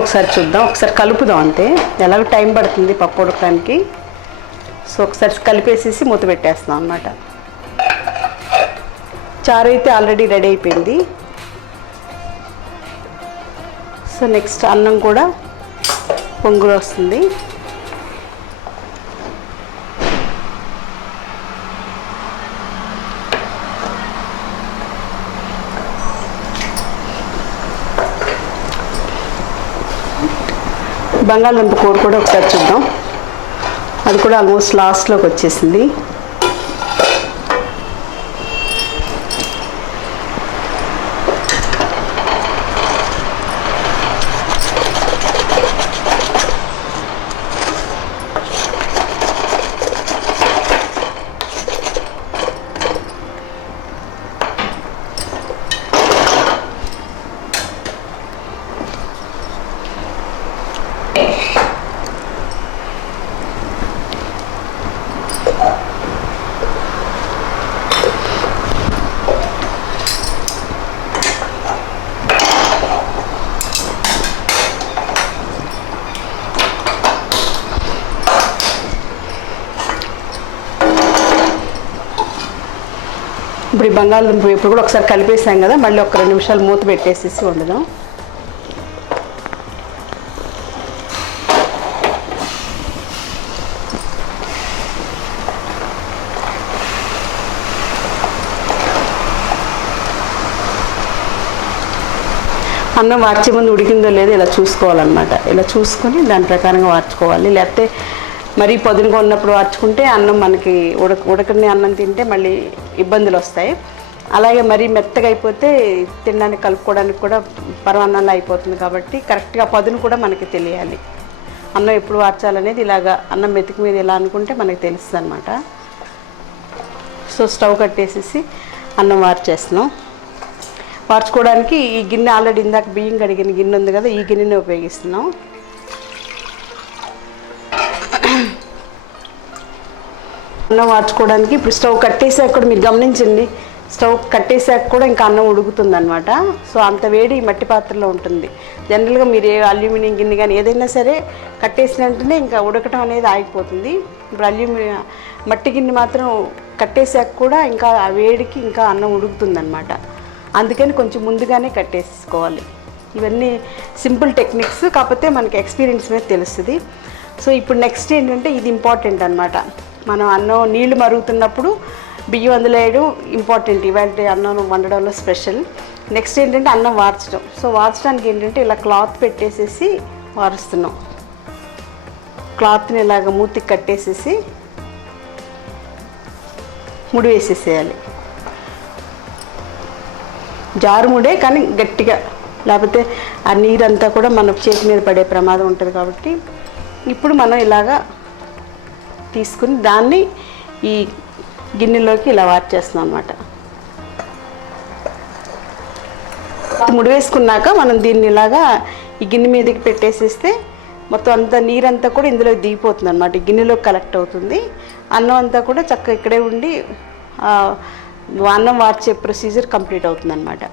ఒకసారి చూద్దాం, ఒకసారి కలుపుదాం అంతే. ఎలాగో టైం పడుతుంది పప్పు ఉడకడానికి. సో ఒకసారి కలిపేసేసి మూత పెట్టేస్తాం అన్నమాట. చారు అయితే ఆల్రెడీ రెడీ అయిపోయింది. సో నెక్స్ట్ అన్నం కూడా పొంగులు వస్తుంది. బంగాళదుంప కూర కూడా ఒకసారి చూద్దాం. అది కూడా ఆల్మోస్ట్ లాస్ట్లోకి వచ్చేసింది. ఇప్పుడు ఈ బంగాళదుంప వేపుడు కూడా ఒకసారి కలిపేసాం కదా, మళ్ళీ ఒక 2 నిమిషాలు మూత పెట్టేసేసి వండుదాం. అన్నం వార్చే ముందు ఉడికిందో లేదో ఇలా చూసుకోవాలన్నమాట. ఇలా చూసుకొని దాని ప్రకారంగా వార్చుకోవాలి. లేకపోతే మరీ పొద్దునగా ఉన్నప్పుడు వార్చుకుంటే అన్నం మనకి ఉడకని అన్నం తింటే మళ్ళీ ఇబ్బందులు వస్తాయి. అలాగే మరీ మెత్తగా అయిపోతే తినడానికి కలుపుకోవడానికి కూడా పరమాన్నంలో అయిపోతుంది. కాబట్టి కరెక్ట్గా పదును కూడా మనకి తెలియాలి. అన్నం ఎప్పుడు వార్చాలనేది ఇలాగా అన్నం మెతికి మీద ఇలా అనుకుంటే మనకి తెలుస్తుంది అనమాట. సో స్టవ్ కట్టేసేసి అన్నం వార్చేస్తున్నాం. వార్చుకోవడానికి ఈ గిన్నె ఆల్రెడీ ఇందాక బియ్యం కడిగిన గిన్నె ఉంది కదా, ఈ గిన్నెని ఉపయోగిస్తున్నాం. అన్నం వార్చుకోవడానికి ఇప్పుడు స్టవ్ కట్టేసాక కూడా మీరు గమనించండి, స్టవ్ కట్టేసాక కూడా ఇంకా అన్నం ఉడుకుతుంది అనమాట. సో అంత వేడి మట్టి పాత్రలో ఉంటుంది. జనరల్గా మీరు అల్యూమినియం గిన్నె కానీ ఏదైనా సరే కట్టేసిన వెంటనే ఇంకా ఉడకటం అనేది ఆగిపోతుంది. ఇప్పుడు మట్టి గిన్నె మాత్రం కట్టేసాక కూడా ఇంకా ఆ వేడికి ఇంకా అన్నం ఉడుకుతుంది అనమాట. అందుకని కొంచెం ముందుగానే కట్టేసుకోవాలి. ఇవన్నీ సింపుల్ టెక్నిక్స్, కాకపోతే మనకి ఎక్స్పీరియన్స్ మీద తెలుస్తుంది. సో ఇప్పుడు నెక్స్ట్ ఏంటంటే ఇది ఇంపార్టెంట్ అనమాట. మనం అన్నం నీళ్లు మరుగుతున్నప్పుడు బియ్యం అందులో వేయడం ఇంపార్టెంట్. ఇవాళ అన్నం వండడంలో స్పెషల్. నెక్స్ట్ ఏంటంటే అన్నం వార్చడం. సో వార్చడానికి ఏంటంటే ఇలా క్లాత్ పెట్టేసేసి వారుస్తున్నాం. క్లాత్ని ఇలాగ మూతికి కట్టేసేసి ముడి వేసేసేయాలి. జారుముడే కానీ గట్టిగా, లేకపోతే ఆ నీరంతా కూడా మన చేతి మీద పడే ప్రమాదం ఉంటుంది. కాబట్టి ఇప్పుడు మనం ఇలాగా తీసుకుని దాన్ని ఈ గిన్నెలోకి ఇలా వార్చేస్తున్నాం అన్నమాట. ముడి వేసుకున్నాక మనం దీన్ని ఇలాగా ఈ గిన్నె మీదకి పెట్టేసేస్తే మొత్తం అంతా నీరంతా కూడా ఇందులో దిగిపోతుంది అనమాట. ఈ గిన్నెలోకి కలెక్ట్ అవుతుంది. అన్నం అంతా కూడా చక్కగా ఇక్కడే ఉండి అన్నం వార్చే ప్రొసీజర్ కంప్లీట్ అవుతుంది అనమాట.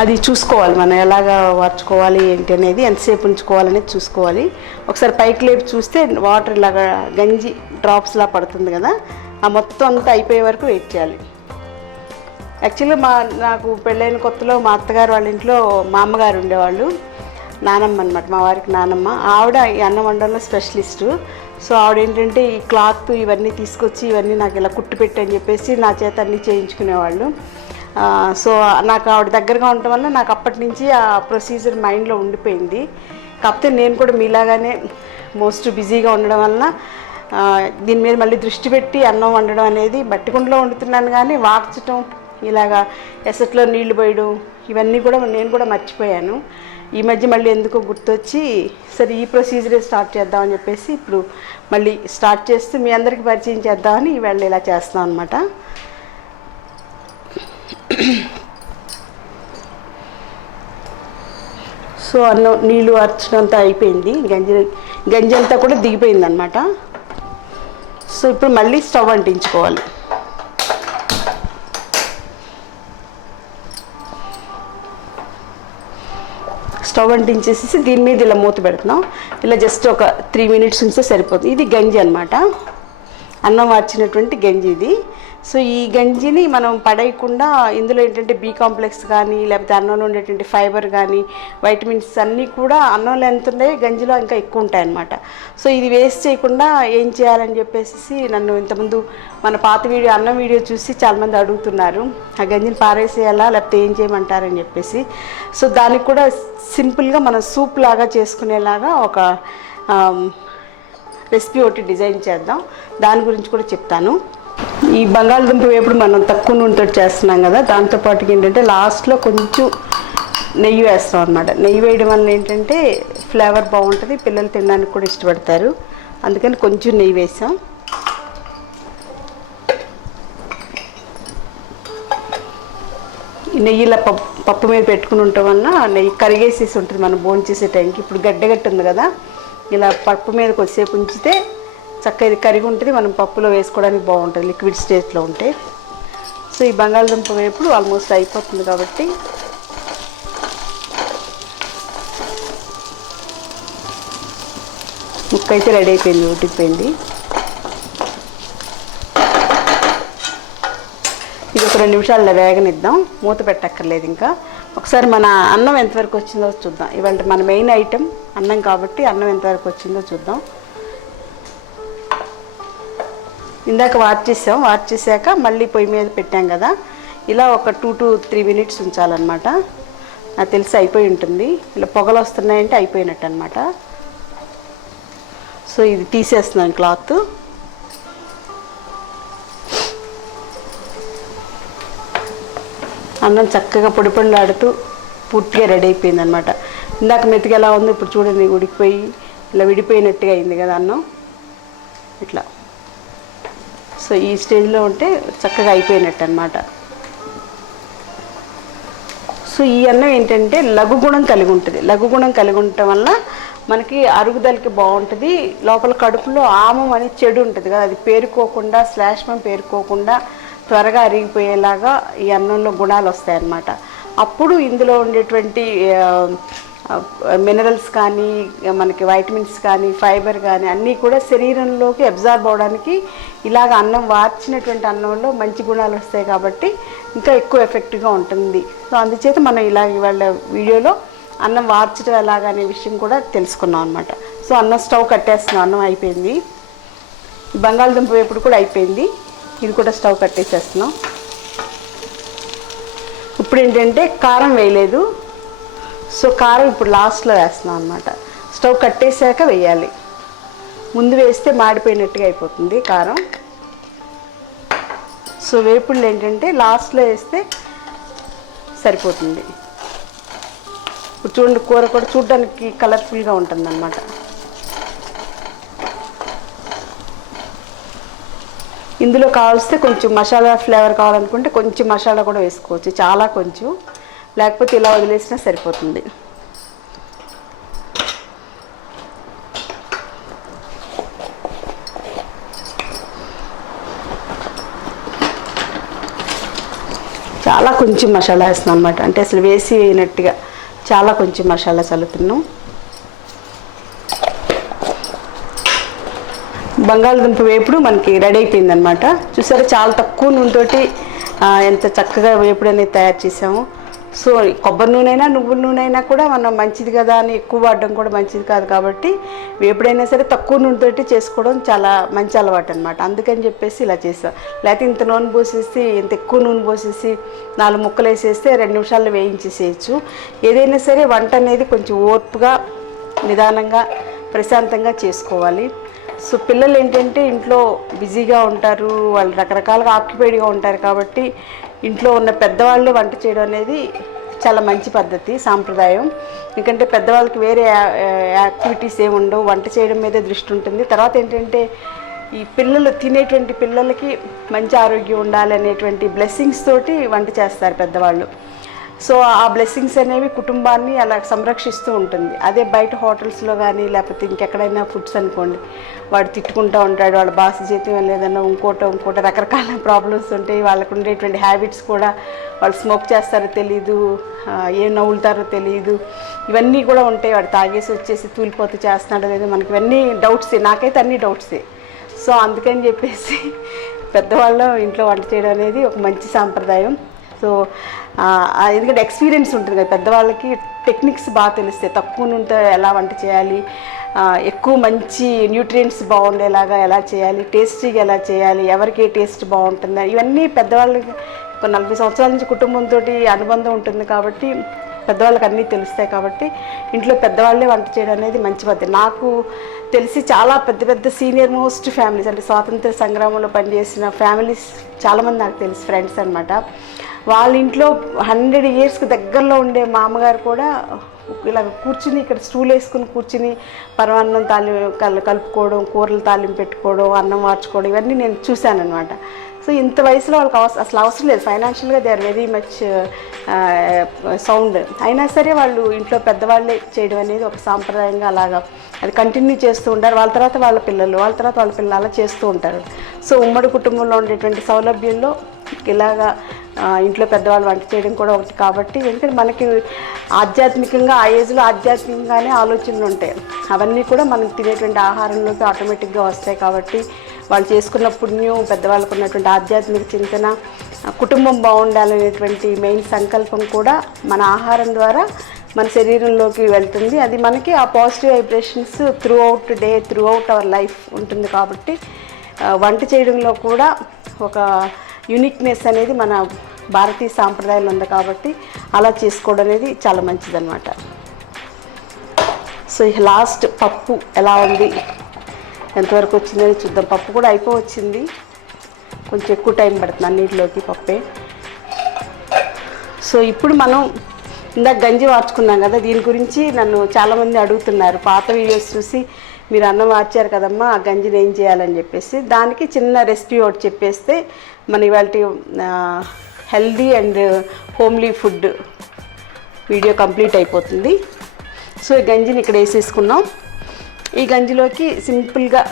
అది చూసుకోవాలి మనం ఎలాగా వార్చుకోవాలి ఏంటి అనేది, ఎంతసేపు ఉంచుకోవాలనేది చూసుకోవాలి. ఒకసారి పైకి లేపి చూస్తే వాటర్ ఇలాగా గంజి డ్రాప్స్లా పడుతుంది కదా, ఆ మొత్తం అంతా అయిపోయే వరకు వెయిట్ చేయాలి. యాక్చువల్గా నాకు పెళ్ళైన కొత్తలో మా అత్తగారు వాళ్ళ ఇంట్లో మా అమ్మగారు ఉండేవాళ్ళు, నానమ్మ అనమాట, మా వారికి నానమ్మ. ఆవిడ ఈ అన్నం వండడంలో స్పెషలిస్టు. సో ఆవిడ ఏంటంటే ఈ క్లాత్ ఇవన్నీ తీసుకొచ్చి ఇవన్నీ నాకు ఇలా కుట్టు పెట్టని చెప్పేసి నా చేత అన్నీ చేయించుకునేవాళ్ళు. సో నాకు ఆవిడ దగ్గరగా ఉండటం వల్ల నాకు అప్పటి నుంచి ఆ ప్రొసీజర్ మైండ్లో ఉండిపోయింది. కాకపోతే నేను కూడా మీలాగానే మోస్ట్ బిజీగా ఉండడం వలన దీని మీద మళ్ళీ దృష్టి పెట్టి అన్నం వండడం అనేది బట్టికుండలో వండుతున్నాను, కానీ వార్చటం ఇలాగా ఎసట్లో నీళ్లు పోయడం ఇవన్నీ కూడా నేను కూడా మర్చిపోయాను. ఈ మధ్య మళ్ళీ ఎందుకో గుర్తొచ్చి సరే ఈ ప్రొసీజరే స్టార్ట్ చేద్దామని చెప్పేసి ఇప్పుడు మళ్ళీ స్టార్ట్ చేస్తూ మీ అందరికీ పరిచయం చేద్దామని ఇవాళ ఇలా చేస్తాం అనమాట. సో అన్నం నీళ్ళు వార్చడంతా అయిపోయింది, గంజి అంతా కూడా దిగిపోయింది అనమాట. సో ఇప్పుడు మళ్ళీ స్టవ్ అంటించుకోవాలి. స్టవ్ అంటించేసి దీని మీద ఇలా మూత పెడుతున్నాం. ఇలా జస్ట్ ఒక 3 మినిట్స్ ఉంటే సరిపోతుంది. ఇది గంజి అనమాట, అన్నం వార్చినటువంటి గంజి ఇది. సో ఈ గంజిని మనం పడేయకుండా ఇందులో ఏంటంటే బి కాంప్లెక్స్ కానీ లేకపోతే అన్నంలో ఉండేటువంటి ఫైబర్ కానీ వైటమిన్స్ అన్నీ కూడా అన్నంలో ఎంత ఉన్నాయి గంజిలో ఇంకా ఎక్కువ ఉంటాయి అన్నమాట. సో ఇది వేస్ట్ చేయకుండా ఏం చేయాలని చెప్పేసి నన్ను ఇంతకుముందు మన పాత అన్నం వీడియో చూసి చాలామంది అడుగుతున్నారు, ఆ గంజిని పారేసేయాలా లేకపోతే ఏం చేయమంటారని చెప్పేసి. సో దానికి కూడా సింపుల్గా మనం సూప్ లాగా చేసుకునేలాగా ఒక రెసిపీ ఒకటి డిజైన్ చేద్దాం, దాని గురించి కూడా చెప్తాను. ఈ బంగాళదుంప వేపుడు మనం తక్కువ నూనెతో చేస్తున్నాం కదా, దాంతోపాటు ఏంటంటే లాస్ట్లో కొంచెం నెయ్యి వేస్తాం అనమాట. నెయ్యి వేయడం వల్ల ఏంటంటే ఫ్లేవర్ బాగుంటుంది, పిల్లలు తినడానికి కూడా ఇష్టపడతారు, అందుకని కొంచెం నెయ్యి వేసాం. నెయ్యి ఇలా పప్పు మీద పెట్టుకుని ఉండటం వల్ల నెయ్యి కరిగేసేసి ఉంటుంది మనం భోజనం చేసే టైంకి. ఇప్పుడు గడ్డగట్టు ఉంది కదా, ఇలా పప్పు మీద కొద్దిసేపు ఉంచితే చక్కగా ఇది కరిగి ఉంటుంది, మనం పప్పులో వేసుకోవడానికి బాగుంటుంది లిక్విడ్ స్టేజ్లో ఉంటే. సో ఈ బంగాళదుంప వేపుడు ఆల్మోస్ట్ అయిపోతుంది కాబట్టి పప్పు అయితే రెడీ అయిపోయింది, ఉడికిపోయింది. ఇది ఒక 2 నిమిషాల్లో వేగనిద్దాం, మూత పెట్టక్కర్లేదు. ఇంకా ఒకసారి మన అన్నం ఎంతవరకు వచ్చిందో చూద్దాం. ఇవాళ మన మెయిన్ ఐటెం అన్నం కాబట్టి అన్నం ఎంతవరకు వచ్చిందో చూద్దాం. ఇందాక వాచ్ చేసాక మళ్ళీ పొయ్యి మీద పెట్టాం కదా, ఇలా ఒక 2 to 3 minutes ఉంచాలన్నమాట. నాకు తెలిసి అయిపోయి ఉంటుంది. ఇలా పొగలు వస్తున్నాయంటే అయిపోయినట్టు అనమాట. సో ఇది తీసేస్తున్నాను క్లాత్. అన్నం చక్కగా పొడి పొడిలాడుతూ పూర్తిగా రెడీ అయిపోయింది అనమాట. ఇందాక మెతుకు ఎలా ఉందో ఇప్పుడు చూడండి, ఉడికిపోయి ఇలా విడిపోయినట్టుగా అయింది కదా అన్నం ఇట్లా. సో ఈ స్టేజ్లో ఉంటే చక్కగా అయిపోయినట్టు అనమాట. సో ఈ అన్నం ఏంటంటే లఘుగుణం కలిగి ఉంటుంది. లఘుగుణం కలిగి ఉండటం వల్ల మనకి అరుగుదలకి బాగుంటుంది. లోపల కడుపులో ఆమం అనేది చెడు ఉంటుంది కదా, అది పేరుకోకుండా, శ్లేష్మం పేరుకోకుండా త్వరగా అరిగిపోయేలాగా ఈ అన్నంలో గుణాలు వస్తాయన్నమాట. అప్పుడు ఇందులో ఉండేటువంటి మినరల్స్ కానీ, మనకి వైటమిన్స్ కానీ, ఫైబర్ కానీ అన్నీ కూడా శరీరంలోకి అబ్జార్బ్ అవడానికి ఇలాగ అన్నం వార్చినటువంటి అన్నంలో మంచి గుణాలు వస్తాయి కాబట్టి ఇంకా ఎక్కువ ఎఫెక్టివ్గా ఉంటుంది. సో అందుచేత మనం ఇలా ఇవాళ వీడియోలో అన్నం వార్చడం ఎలాగనే విషయం కూడా తెలుసుకున్నాం అనమాట. సో అన్నం స్టవ్ కట్టేస్తున్నాం, అన్నం అయిపోయింది. బంగాళదుంప వేపుడు కూడా అయిపోయింది, ఇది కూడా స్టవ్ కట్టేసేస్తున్నాం. ఇప్పుడు ఏంటంటే కారం వేయలేదు, సో కారం ఇప్పుడు లాస్ట్లో వేస్తున్నాం అనమాట. స్టవ్ కట్టేసాక వేయాలి, ముందు వేస్తే మాడిపోయినట్టుగా అయిపోతుంది కారం. సో వేపుళ్ళు ఏంటంటే లాస్ట్లో వేస్తే సరిపోతుంది. ఇప్పుడు చూడండి, కూర కూడా చూడడానికి కలర్ఫుల్గా ఉంటుంది అన్నమాట. ఇందులో కావాల్స్తే కొంచెం మసాలా ఫ్లేవర్ కావాలనుకుంటే కొంచెం మసాలా కూడా వేసుకోవచ్చు, చాలా కొంచెం, లేకపోతే ఇలా వదిలేసినా సరిపోతుంది. చాలా కొంచెం మసాలా వేస్తున్నాం అనమాట, అంటే అసలు వేసి వేయనట్టుగా చాలా కొంచెం మసాలా చల్లుతున్నాం. బంగాళదుంప వేపుడు మనకి రెడీ అయిపోయింది అనమాట. చూసారా, చాలా తక్కువ నూనెతోటి ఎంత చక్కగా వేపుడు అనేది తయారు చేసాము. సో కొబ్బరి నూనె అయినా నువ్వుల నూనె అయినా కూడా మనం మంచిది కదా అని ఎక్కువ వాడడం కూడా మంచిది కాదు కాబట్టి వేపుడైనా సరే తక్కువ నూనెతోటి చేసుకోవడం చాలా మంచి అలవాటు అనమాట. అందుకని చెప్పేసి ఇలా చేసాం. లేకపోతే ఇంత నూనె పోసేసి, ఇంత ఎక్కువ నూనె పోసేసి 4 ముక్కలు వేసేస్తే 2 నిమిషాల్లో వేయించేసేయచ్చు. ఏదైనా సరే వంట అనేది కొంచెం ఓర్పుగా, నిదానంగా, ప్రశాంతంగా చేసుకోవాలి. సో పిల్లలు ఏంటంటే ఇంట్లో బిజీగా ఉంటారు, వాళ్ళు రకరకాలుగా ఆక్యుపైడ్గా ఉంటారు కాబట్టి ఇంట్లో ఉన్న పెద్దవాళ్ళే వంట చేయడం అనేది చాలా మంచి పద్ధతి, సాంప్రదాయం. ఎందుకంటే పెద్దవాళ్ళకి వేరే యాక్టివిటీస్ ఏమి ఉండవు, వంట చేయడం మీదే దృష్టి ఉంటుంది. తర్వాత ఏంటంటే ఈ పిల్లలు తినేటువంటి పిల్లలకి మంచి ఆరోగ్యం ఉండాలి అనేటువంటి బ్లెస్సింగ్స్ తోటి వంట చేస్తారు పెద్దవాళ్ళు. సో ఆ బ్లెస్సింగ్స్ అనేవి కుటుంబాన్ని అలా సంరక్షిస్తూ ఉంటుంది. అదే బయట హోటల్స్లో కానీ లేకపోతే ఇంకెక్కడైనా ఫుడ్స్ అనుకోండి, వాడు తిట్టుకుంటూ ఉంటాడు, వాళ్ళ బాస్ జీతం లేదన్నా ఇంకోటి రకరకాల ప్రాబ్లమ్స్ ఉంటాయి. వాళ్ళకు ఉండేటువంటి హ్యాబిట్స్ కూడా, వాళ్ళు స్మోక్ చేస్తారో తెలీదు, ఏం నవ్వులుతారో తెలియదు, ఇవన్నీ కూడా ఉంటాయి. వాడు తాగేసి వచ్చేసి తూలిపోతూ చేస్తున్నాడో లేదో, మనకి ఇవన్నీ డౌట్సే, నాకైతే అన్నీ డౌట్సే. సో అందుకని చెప్పేసి పెద్దవాళ్ళు ఇంట్లో వంట చేయడం అనేది ఒక మంచి సాంప్రదాయం. సో ఎందుకంటే ఎక్స్పీరియన్స్ ఉంటుంది కదా పెద్దవాళ్ళకి, టెక్నిక్స్ బాగా తెలుస్తాయి. తక్కువ నూనెతో ఎలా వంట చేయాలి, ఎక్కువ మంచి న్యూట్రియంట్స్ బాగుండేలాగా ఎలా చేయాలి, టేస్టీగా ఎలా చేయాలి, ఎవరికి ఏ టేస్ట్ బాగుంటుంది, ఇవన్నీ పెద్దవాళ్ళకి 40 సంవత్సరాల నుంచి కుటుంబంతో అనుబంధం ఉంటుంది కాబట్టి పెద్దవాళ్ళకి అన్నీ తెలుస్తాయి. కాబట్టి ఇంట్లో పెద్దవాళ్ళే వంట చేయడం అనేది మంచి పద్ధతి. నాకు తెలిసి చాలా పెద్ద పెద్ద సీనియర్ మోస్ట్ ఫ్యామిలీస్, అంటే స్వాతంత్ర సంగ్రామంలో పనిచేసిన ఫ్యామిలీస్ చాలామంది నాకు తెలుసు, ఫ్రెండ్స్ అనమాట. వాళ్ళ ఇంట్లో 100 yearsకి దగ్గరలో ఉండే మామగారు కూడా ఇలా కూర్చుని, ఇక్కడ స్టూల్ వేసుకుని కూర్చుని పరమాన్నం కలుపుకోవడం, కూరలు తాలింపు పెట్టుకోవడం, అన్నం మార్చుకోవడం, ఇవన్నీ నేను చూశాను అనమాట. సో ఇంత వయసులో వాళ్ళకి అసలు అవసరం లేదు, ఫైనాన్షియల్గా they are very much sound. అయినా సరే వాళ్ళు ఇంట్లో పెద్దవాళ్ళే చేయడం అనేది ఒక సాంప్రదాయంగా అలాగా అది కంటిన్యూ చేస్తూ ఉంటారు. వాళ్ళ తర్వాత వాళ్ళ పిల్లలు అలా చేస్తూ ఉంటారు. సో ఉమ్మడి కుటుంబంలో ఉండేటువంటి సౌలభ్యంలో ఇలాగా ఇంట్లో పెద్దవాళ్ళు వంట చేయడం కూడా ఒకటి కాబట్టి, ఎందుకంటే మనకి ఆధ్యాత్మికంగా ఆ ఏజ్లో ఆధ్యాత్మికంగానే ఆలోచనలు ఉంటాయి. అవన్నీ కూడా మనం తినేటువంటి ఆహారంలోకి ఆటోమేటిక్గా వస్తాయి కాబట్టి వాళ్ళు చేసుకున్న పుణ్యం, పెద్దవాళ్ళకు ఉన్నటువంటి ఆధ్యాత్మిక చింతన, కుటుంబం బాగుండాలనేటువంటి మెయిన్ సంకల్పం కూడా మన ఆహారం ద్వారా మన శరీరంలోకి వెళ్తుంది. అది మనకి ఆ positive vibrations through out day, through out our life ఉంటుంది. కాబట్టి వంట చేయడంలో కూడా ఒక యూనిక్నెస్ అనేది మన భారతీయ సాంప్రదాయాలు ఉంది కాబట్టి అలా చేసుకోవడం అనేది చాలా మంచిదన్నమాట. సో ఇక లాస్ట్ పప్పు ఎలా ఉంది, ఎంతవరకు వచ్చిందని చూద్దాం. పప్పు కూడా అయిపోవచ్చింది, కొంచెం ఎక్కువ టైం పడుతుంది అన్నిటిలోకి పప్పే. సో ఇప్పుడు మనం ఇందాక గంజి వార్చుకున్నాం కదా, దీని గురించి నన్ను చాలామంది అడుగుతున్నారు. పాత వీడియోస్ చూసి మీరు అన్నం వార్చారు కదమ్మా, ఆ గంజిని ఏం చేయాలని చెప్పేసి, దానికి చిన్న రెసిపీ ఒకటి చెప్పేస్తే మన ఇవాళ healthy and homely food video complete అయిపోతుంది. సో ఈ గంజిని ఇక్కడ వేసేసుకున్నాం. ఈ గంజిలోకి సింపుల్గా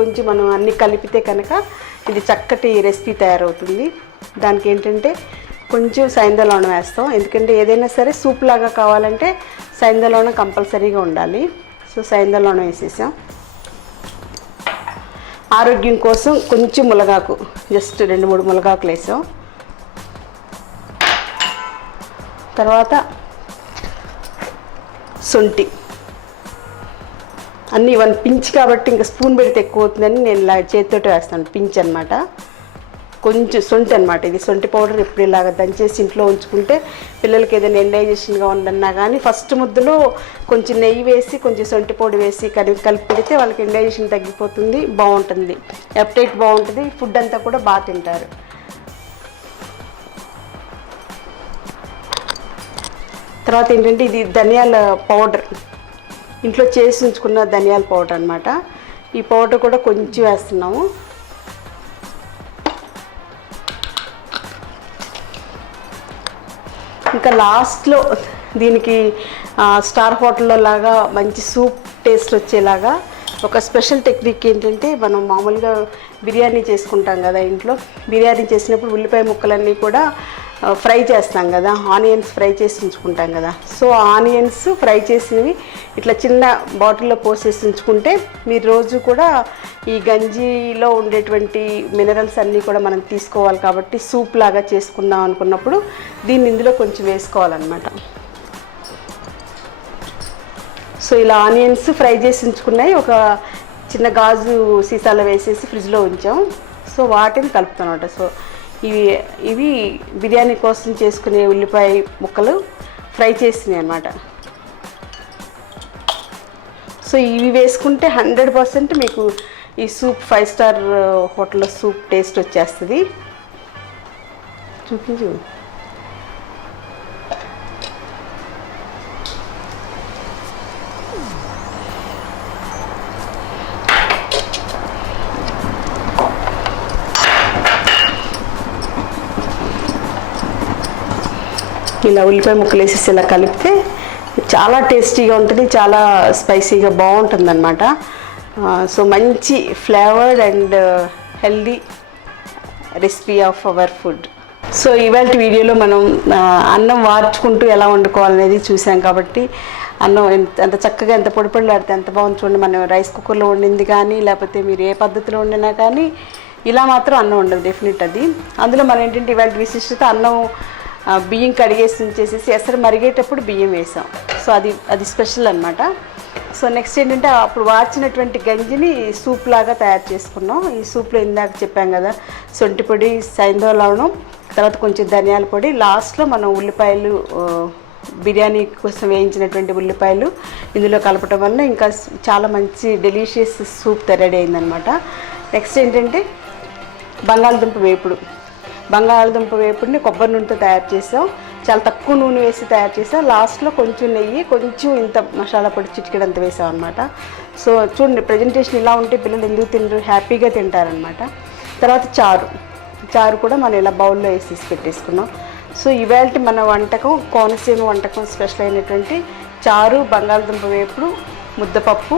కొంచెం మనం అన్నీ కలిపితే కనుక ఇది చక్కటి రెసిపీ తయారవుతుంది. దానికి ఏంటంటే కొంచెం సైంధలవణం వేస్తాం, ఎందుకంటే ఏదైనా సరే సూప్ లాగా కావాలంటే సైంధలవణం కంపల్సరీగా ఉండాలి. సో సైంధలవణం వేసేసాం. ఆరోగ్యం కోసం కొంచెం ములగాకు, జస్ట్ 2-3 ములగాకులు వేసాం. తర్వాత శొంఠి, అన్నీ 1 పించ్ కాబట్టి ఇంకా స్పూన్ పెడితే ఎక్కువ అవుతుందని నేను ఇలా చేతితోటి వేస్తాను, పించ్ అనమాట. కొంచెం శొంఠి అనమాట, ఇది శొంఠి పౌడర్. ఎప్పుడు ఇలాగ దంచేసి ఇంట్లో ఉంచుకుంటే పిల్లలకి ఏదైనా ఇండైజెషన్గా ఉందన్నా కానీ ఫస్ట్ ముద్దలో కొంచెం నెయ్యి వేసి కొంచెం శొంఠి పొడి వేసి కలిపి పెడితే వాళ్ళకి ఇండైజెషన్ తగ్గిపోతుంది, బాగుంటుంది, అప్టైట్ బాగుంటుంది, ఫుడ్ అంతా కూడా బాగా తింటారు. తర్వాత ఏంటంటే ఇది ధనియాల పౌడర్, ఇంట్లో చేసి ఉంచుకున్న ధనియాల పౌడర్ అనమాట. ఈ పౌడర్ కూడా కొంచెం వేస్తున్నాము. ఇంకా లాస్ట్లో దీనికి స్టార్ హోటల్లో లాగా మంచి సూప్ టేస్ట్ వచ్చేలాగా ఒక స్పెషల్ టెక్నిక్ ఏంటంటే, మనం మామూలుగా బిర్యానీ చేసుకుంటాం కదా ఇంట్లో, బిర్యానీ చేసినప్పుడు ఉల్లిపాయ ముక్కలన్నీ కూడా ఫ్రై చేస్తాం కదా, ఆనియన్స్ ఫ్రై చేసి ఉంచుకుంటాం కదా. సో ఆనియన్స్ ఫ్రై చేసినవి ఇట్లా చిన్న బాటిల్లో పోసేసి ఉంచుకుంటే మీరు రోజు కూడా ఈ గంజిలో ఉండేటువంటి మినరల్స్ అన్నీ కూడా మనం తీసుకోవాలి. కాబట్టి సూప్ లాగా చేసుకుందాం అనుకున్నప్పుడు దీన్ని ఇందులో కొంచెం వేసుకోవాలన్నమాట. సో ఇలా ఆనియన్స్ ఫ్రై చేసి ఉంచుకున్నాయి ఒక చిన్న గాజు సీసాలో వేసేసి ఫ్రిడ్జ్లో ఉంచాం. సో వాటిని కలుపుతాం అన్నమాట. సో ఇవి బిర్యానీ కోసం చేసుకునే ఉల్లిపాయ ముక్కలు ఫ్రై చేసినాయి అన్నమాట. సో ఇవి వేసుకుంటే 100% మీకు ఈ సూప్ 5 స్టార్ హోటల్లో సూప్ టేస్ట్ వచ్చేస్తుంది. చూపించు. ఇలా ఉల్లిపాయ ముక్కలు వేసేసి ఇలా కలిపితే చాలా టేస్టీగా ఉంటుంది, చాలా స్పైసీగా బాగుంటుంది అన్నమాట. సో మంచి flavoured and healthy recipe of our food. So ఇవాళ వీడియోలో మనం అన్నం వార్చుకుంటూ ఎలా వండుకోవాలనేది చూసాం. కాబట్టి అన్నం ఎంత చక్కగా ఎంత పొడి పొడిలాడితే ఎంత బాగుంది చూడండి. మనం రైస్ కుక్కర్లో వండింది కానీ లేకపోతే మీరు ఏ పద్ధతిలో వండినా కానీ ఇలా మాత్రం అన్నం ఉండదు డెఫినెట్. అది అందులో మనం ఏంటంటే ఇవాళ విశిష్టత, అన్నం బియ్యం కడిగేసి ఉంచేసేసి ఎసరు మరిగేటప్పుడు బియ్యం వేసాం. సో అది స్పెషల్ అనమాట. సో నెక్స్ట్ ఏంటంటే అప్పుడు వార్చినటువంటి గంజిని సూప్ లాగా తయారు చేసుకున్నాం. ఈ సూప్లో ఇందాక చెప్పాం కదా, శొంఠి పొడి, సైంధవ, తర్వాత కొంచెం ధనియాల పొడి, లాస్ట్లో మనం ఉల్లిపాయలు, బిర్యానీ కోసం వేయించినటువంటి ఉల్లిపాయలు ఇందులో కలపటం వల్ల ఇంకా చాలా మంచి డెలిషియస్ సూప్ రెడీ అయిందనమాట. నెక్స్ట్ ఏంటంటే బంగాళదుంప వేపుడిని కొబ్బరి నూనెతో తయారు చేసాం. చాలా తక్కువ నూనె వేసి తయారు చేసాం. లాస్ట్లో కొంచెం నెయ్యి, కొంచెం ఇంత మసాలా పొడి చిటికెడంత వేసాం అనమాట. సో చూడండి, ప్రజెంటేషన్ ఇలా ఉంటే పిల్లలు ఎందుకు తినరు, హ్యాపీగా తింటారనమాట. తర్వాత చారు కూడా మనం ఇలా బౌల్లో వేసేసి పెట్టేసుకున్నాం. సో ఇవాళ మన వంటకం, కోనసీమ వంటకం స్పెషల్ అయినటువంటి చారు, బంగాళదుంప వేపుడు, ముద్దపప్పు,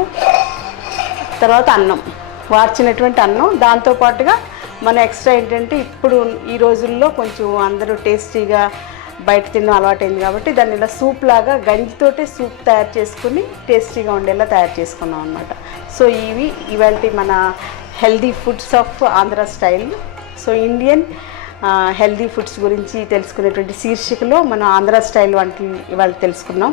తర్వాత అన్నం, వార్చినటువంటి అన్నం, దాంతోపాటుగా మన ఎక్స్ట్రా ఏంటంటే ఇప్పుడు ఈ రోజుల్లో కొంచెం అందరూ టేస్టీగా బయట తినడం అలవాటైంది కాబట్టి దాన్ని ఇలా సూప్ లాగా గంజితోటే సూప్ తయారు చేసుకుని టేస్టీగా ఉండేలా తయారు చేసుకున్నాం అనమాట. సో ఇవాళ మన healthy foods of Andhra style. So Indian healthy foods గురించి తెలుసుకునేటువంటి శీర్షికలో మనం ఆంధ్ర స్టైల్ వంటలు ఇవాళ తెలుసుకున్నాం.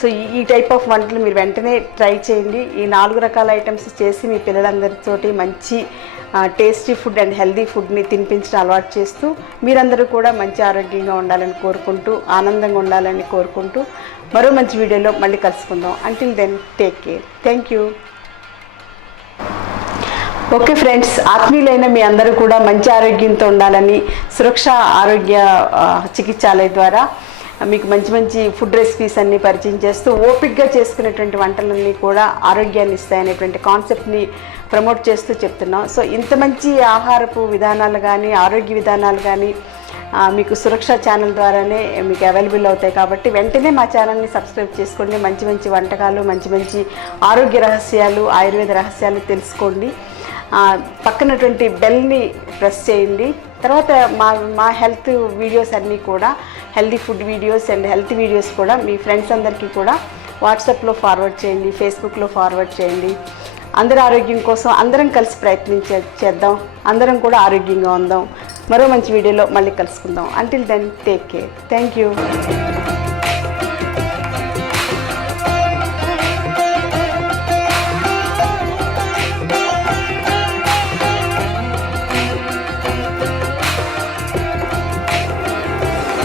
సో ఈ టైప్ ఆఫ్ వంటలు మీరు వెంటనే ట్రై చేయండి. ఈ 4 రకాల ఐటమ్స్ చేసి మీ పిల్లలందరితోటి మంచి టేస్టీ ఫుడ్ అండ్ హెల్దీ ఫుడ్ని తినిపించడం అలవాటు చేస్తూ మీరందరూ కూడా మంచి ఆరోగ్యంగా ఉండాలని కోరుకుంటూ, ఆనందంగా ఉండాలని కోరుకుంటూ మరో మంచి వీడియోలో మళ్ళీ కలుసుకుందాం. Until then take care. Thank you. Okay friends, ఆత్మీయులైన మీ అందరూ కూడా మంచి ఆరోగ్యంతో ఉండాలని సురక్ష ఆరోగ్య చికిత్సాలయ ద్వారా మీకు మంచి మంచి ఫుడ్ రెసిపీస్ అన్నీ పరిచయం చేస్తూ ఓపిక్గా చేసుకునేటువంటి వంటలన్నీ కూడా ఆరోగ్యాన్ని ఇస్తాయనేటువంటి కాన్సెప్ట్ని ప్రమోట్ చేస్తూ చెప్తున్నాం. సో ఇంత మంచి ఆహారపు విధానాలు కానీ ఆరోగ్య విధానాలు కానీ మీకు సురక్ష ఛానల్ ద్వారానే మీకు అవైలబుల్ అవుతాయి. కాబట్టి వెంటనే మా ఛానల్ని సబ్స్క్రైబ్ చేసుకోండి. మంచి మంచి వంటకాలు, మంచి మంచి ఆరోగ్య రహస్యాలు, ఆయుర్వేద రహస్యాలు తెలుసుకోండి. పక్కనటువంటి బెల్ని ప్రెస్ చేయండి. తర్వాత మా హెల్త్ వీడియోస్ అన్నీ కూడా, healthy food videos and health videos కూడా మీ ఫ్రెండ్స్ అందరికీ కూడా వాట్సాప్లో ఫార్వర్డ్ చేయండి, ఫేస్బుక్లో ఫార్వర్డ్ చేయండి. అందరి ఆరోగ్యం కోసం అందరం కలిసి చేద్దాం. అందరం కూడా ఆరోగ్యంగా ఉందాం. మరో మంచి వీడియోలో మళ్ళీ కలుసుకుందాం. Until then take care. Thank you.